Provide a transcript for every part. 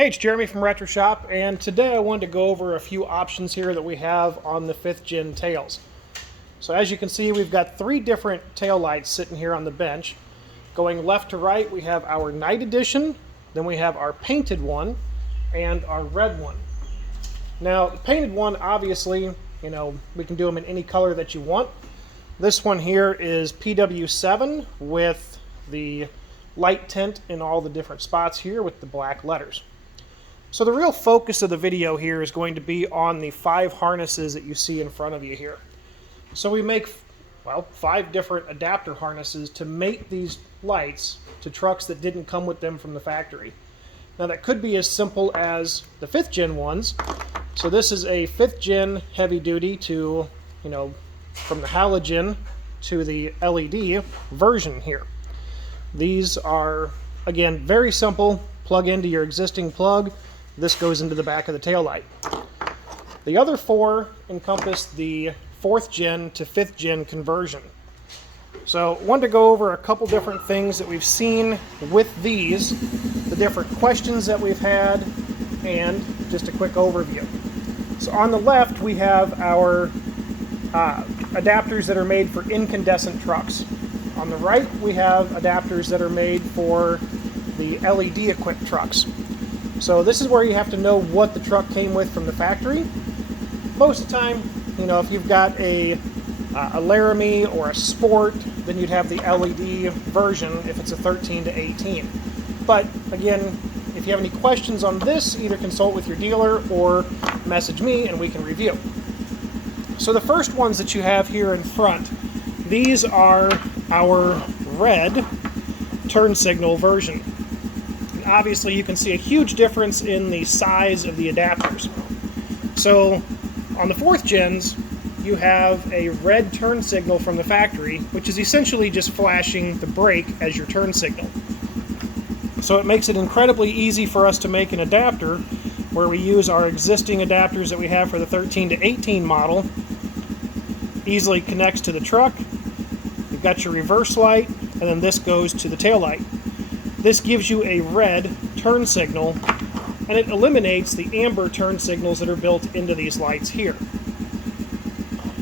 Hey, it's Jeremy from Retro Shop, and today I wanted to go over a few options here that we have on the 5th gen tails. So as you can see, we've got 3 different tail lights sitting here on the bench. Going left to right, we have our Night Edition, then we have our painted one, and our red one. Now, the painted one, obviously, we can do them in any color that you want. This one here is PW7 with the light tint in all the different spots here with the black letters. So the real focus of the video here is going to be on the 5 harnesses that you see in front of you here. So we make, 5 different adapter harnesses to mate these lights to trucks that didn't come with them from the factory. Now that could be as simple as the 5th gen ones. So this is a 5th gen heavy duty to, from the halogen to the LED version here. These are, again, very simple. Plug into your existing plug. This goes into the back of the taillight. The other 4 encompass the 4th gen to 5th gen conversion. So I wanted to go over a couple different things that we've seen with these, the different questions that we've had, and just a quick overview. So on the left we have our adapters that are made for incandescent trucks. On the right we have adapters that are made for the LED equipped trucks. So this is where you have to know what the truck came with from the factory. Most of the time, if you've got a Laramie or a Sport, then you'd have the LED version if it's a 13 to 18. But again, if you have any questions on this, either consult with your dealer or message me and we can review. So the first ones that you have here in front, these are our red turn signal version. And obviously you can see a huge difference in the size of the adapters. So on the 4th gens, you have a red turn signal from the factory, which is essentially just flashing the brake as your turn signal. So it makes it incredibly easy for us to make an adapter where we use our existing adapters that we have for the 13 to 18 model. Easily connects to the truck. You've got your reverse light, and then this goes to the tail light. This gives you a red turn signal, and it eliminates the amber turn signals that are built into these lights here.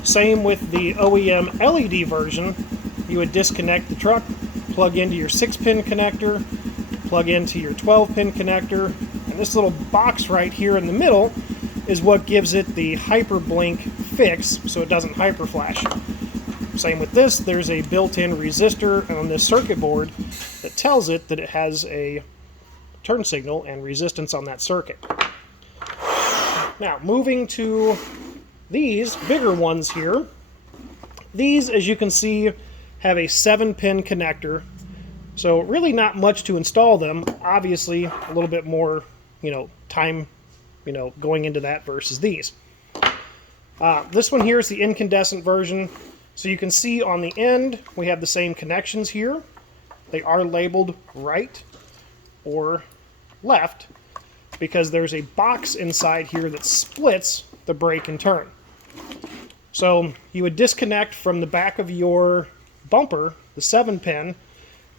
Same with the OEM LED version. You would disconnect the truck, plug into your 6-pin connector, plug into your 12-pin connector, and this little box right here in the middle is what gives it the hyper blink fix so it doesn't hyper flash. Same with this, there's a built-in resistor on this circuit board that tells it that it has a turn signal and resistance on that circuit. Now, moving to these bigger ones here. These, as you can see, have a 7-pin connector. So really not much to install them. Obviously, a little bit more, time, going into that versus these. This one here is the incandescent version. So you can see on the end, we have the same connections here. They are labeled right or left because there's a box inside here that splits the brake and turn. So you would disconnect from the back of your bumper, the 7-pin,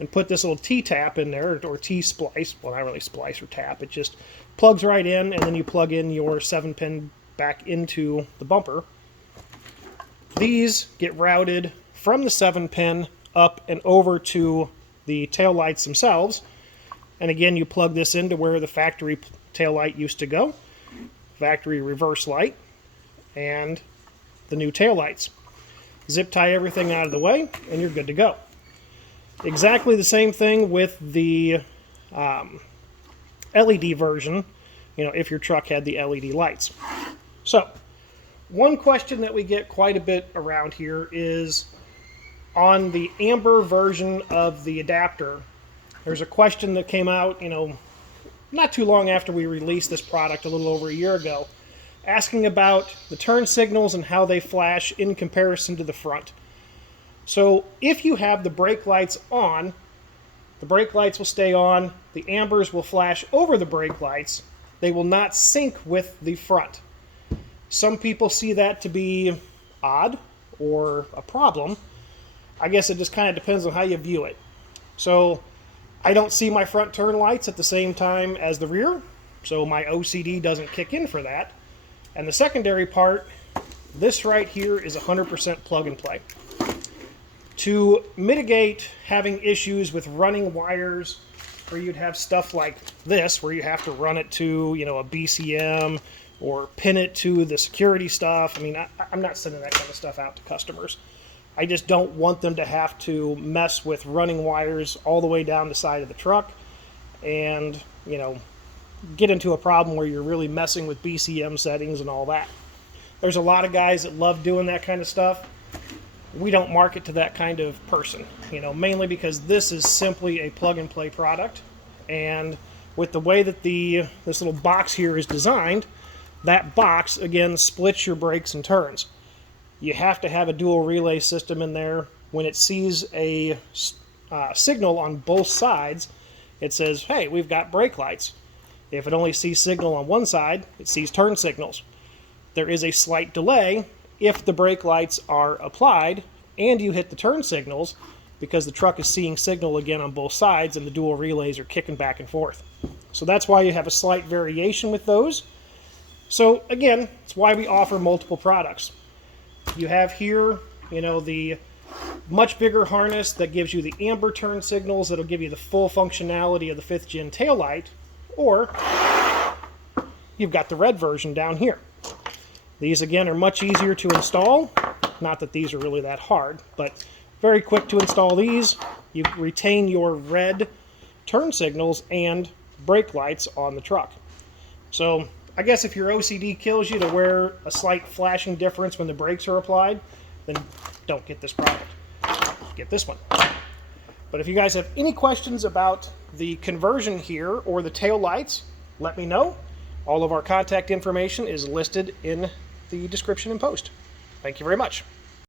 and put this little T-tap in there, or T-splice. Well, not really splice or tap. It just plugs right in, and then you plug in your 7-pin back into the bumper. These get routed from the 7-pin up and over to the tail lights themselves. And again, you plug this into where the factory tail light used to go. Factory reverse light. And the new tail lights. Zip tie everything out of the way, and you're good to go. Exactly the same thing with the LED version, if your truck had the LED lights. So, one question that we get quite a bit around here is on the amber version of the adapter. There's a question that came out, not too long after we released this product, a little over a year ago, asking about the turn signals and how they flash in comparison to the front. So if you have the brake lights on, the brake lights will stay on, the ambers will flash over the brake lights, they will not sync with the front. Some people see that to be odd or a problem. I guess it just kind of depends on how you view it. So I don't see my front turn lights at the same time as the rear. so my OCD doesn't kick in for that. And the secondary part, this right here is 100% plug and play. To mitigate having issues with running wires, where you'd have stuff like this, where you have to run it to, you know, a BCM or pin it to the security stuff. I mean, I'm not sending that kind of stuff out to customers. I just don't want them to have to mess with running wires all the way down the side of the truck and, you know, get into a problem where you're really messing with BCM settings and all that. There's a lot of guys that love doing that kind of stuff. We don't market to that kind of person, you know, mainly because this is simply a plug and play product. And with the way that this little box here is designed, that box again splits your brakes and turns. You have to have a dual relay system in there. When it sees a signal on both sides, it says, hey, we've got brake lights. If it only sees signal on one side, it sees turn signals. There is a slight delay if the brake lights are applied and you hit the turn signals, because the truck is seeing signal again on both sides and the dual relays are kicking back and forth. So that's why you have a slight variation with those. So again, it's why we offer multiple products. You have here, you know, the much bigger harness that gives you the amber turn signals that'll give you the full functionality of the 5th gen taillight, or you've got the red version down here. These again are much easier to install. Not that these are really that hard, but very quick to install these. You retain your red turn signals and brake lights on the truck. So I guess if your OCD kills you to wear a slight flashing difference when the brakes are applied, then don't get this product. Get this one. But if you guys have any questions about the conversion here or the tail lights, let me know. All of our contact information is listed in the description and post. Thank you very much.